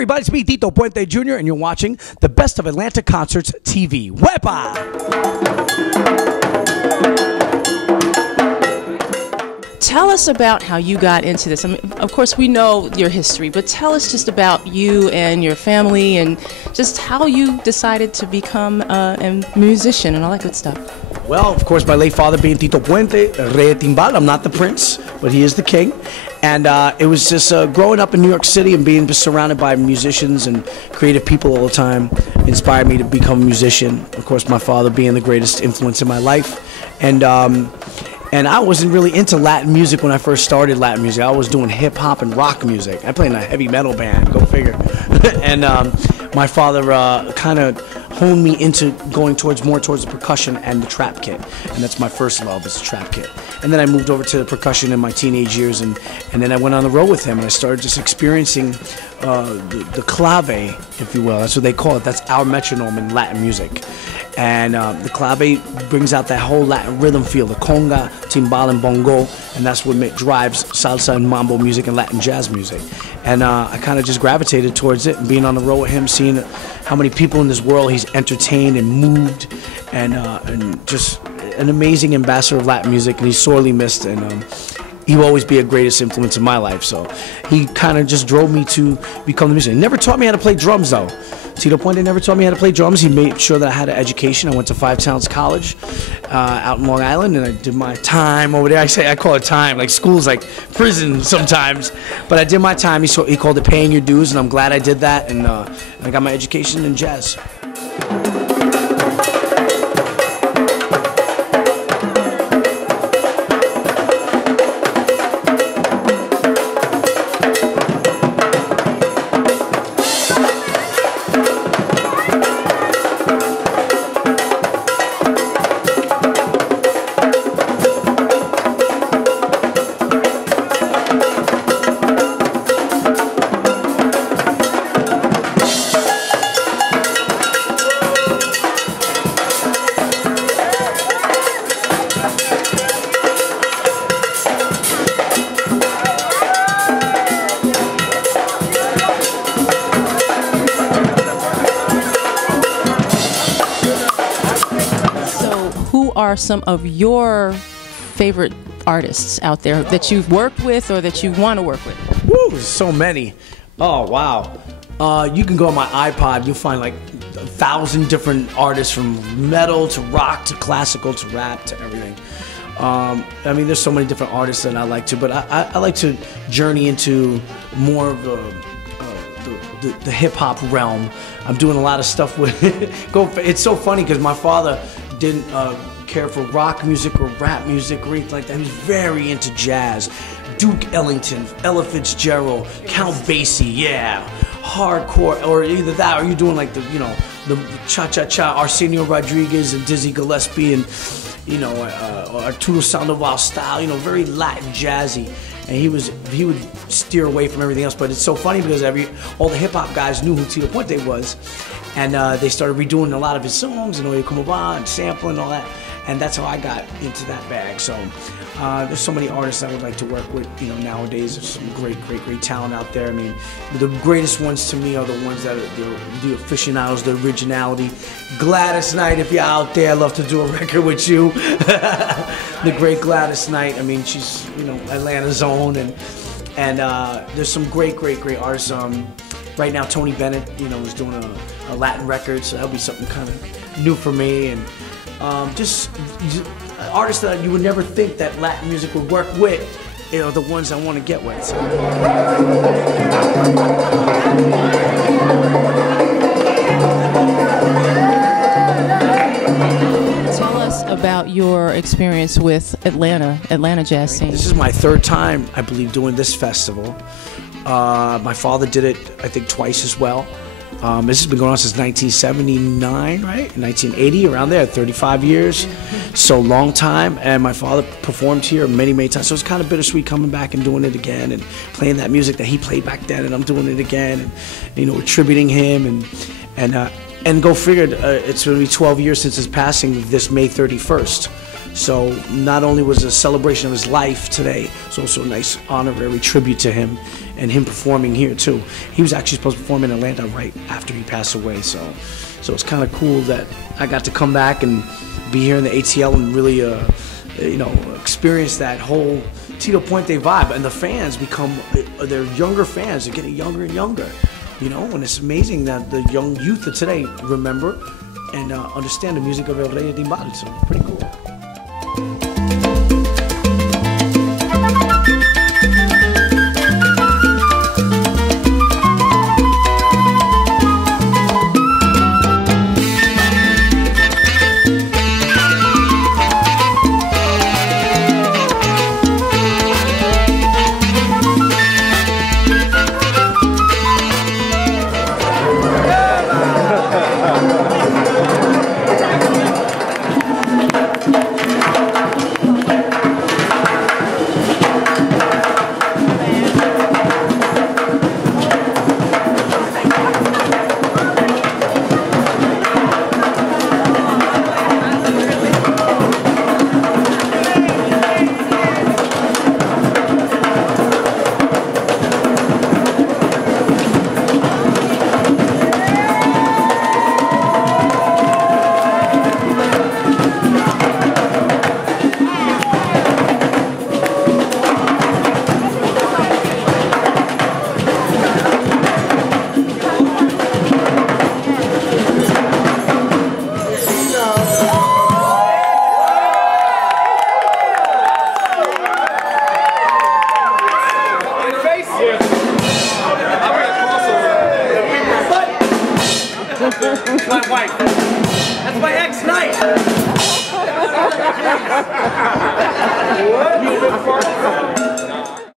everybody, it's me, Tito Puente Jr., and you're watching the Best of Atlanta Concerts TV. Wepa! Tell us about how you got into this. I mean, of course, we know your history, but tell us just about you and your family and just how you decided to become a musician and all that good stuff. Well, of course, my late father being Tito Puente, Rey Timbal. I'm not the prince, but he is the king. And it was just growing up in New York City and being just surrounded by musicians and creative people all the time inspired me to become a musician. Of course, my father being the greatest influence in my life. And I wasn't really into Latin music when I first started Latin music. I was doing hip hop and rock music. I played in a heavy metal band, go figure. And my father kind of honed me into going more towards the percussion and the trap kit. And that's my first love, is the trap kit. And then I moved over to the percussion in my teenage years, and then I went on the road with him, and I started just experiencing the clave, if you will. That's what they call it. That's our metronome in Latin music. And the clave brings out that whole Latin rhythm feel, the conga, timbal, and bongo, and that's what drives salsa and mambo music and Latin jazz music. And I kind of just gravitated towards it, and being on the road with him, seeing how many people in this world he's entertained and moved, and just an amazing ambassador of Latin music, and he's sorely missed, and he will always be a greatest influence in my life. So he kind of just drove me to become the musician. He never taught me how to play drums, though. Tito Puente never taught me how to play drums. He made sure that I had an education. I went to Five Towns College out in Long Island, and I did my time over there. I call it time, like school's like prison sometimes. But I did my time. He called it paying your dues, and I'm glad I did that. And I got my education in jazz. Are some of your favorite artists out there that you've worked with or that you want to work with? Woo, there's so many. Oh, wow. You can go on my iPod, you'll find like 1,000 different artists, from metal to rock to classical to rap to everything. I mean, there's so many different artists that I like to, but I like to journey into more of the hip-hop realm. I'm doing a lot of stuff with it's so funny because my father didn't care for rock music or rap music or anything like that. He was very into jazz. Duke Ellington, Ella Fitzgerald, Count Basie, yeah, hardcore, or either that or you're doing like the cha-cha-cha, Arsenio Rodriguez and Dizzy Gillespie and Arturo Sandoval style, very Latin jazzy. And he would steer away from everything else. But it's so funny because all the hip hop guys knew who Tito Puente was, and they started redoing a lot of his songs and Oye Como Va and sampling and all that. And that's how I got into that bag. So there's so many artists I would like to work with. Nowadays there's some great talent out there. I mean, the greatest ones to me are the ones that are the aficionados, the originality. Gladys Knight, if you're out there, I'd love to do a record with you. The great Gladys Knight. I mean, she's Atlanta's own, and there's some great artists. Right now, Tony Bennett, is doing a Latin record, so that'll be something kind of new for me. And just artists that you would never think that Latin music would work with, the ones I want to get with. Tell us about your experience with Atlanta jazz scene. This is my third time, I believe, doing this festival. My father did it, I think, twice as well. This has been going on since 1979, right? 1980, around there, 35 years. So long time. And my father performed here many times. So it's kind of bittersweet coming back and doing it again and playing that music that he played back then, and I'm doing it again, and attributing him and go figure, it's going to be 12 years since his passing this May 31st. So not only was it a celebration of his life today, it's also a nice honorary tribute to him and him performing here too. He was actually supposed to perform in Atlanta right after he passed away. So it's kind of cool that I got to come back and be here in the ATL and really, you know, experience that whole Tito Puente vibe. And the fans become, they're younger fans. They're getting younger and younger, you know. And it's amazing that the young youth of today remember and understand the music of El Rey de Timbal. So pretty cool.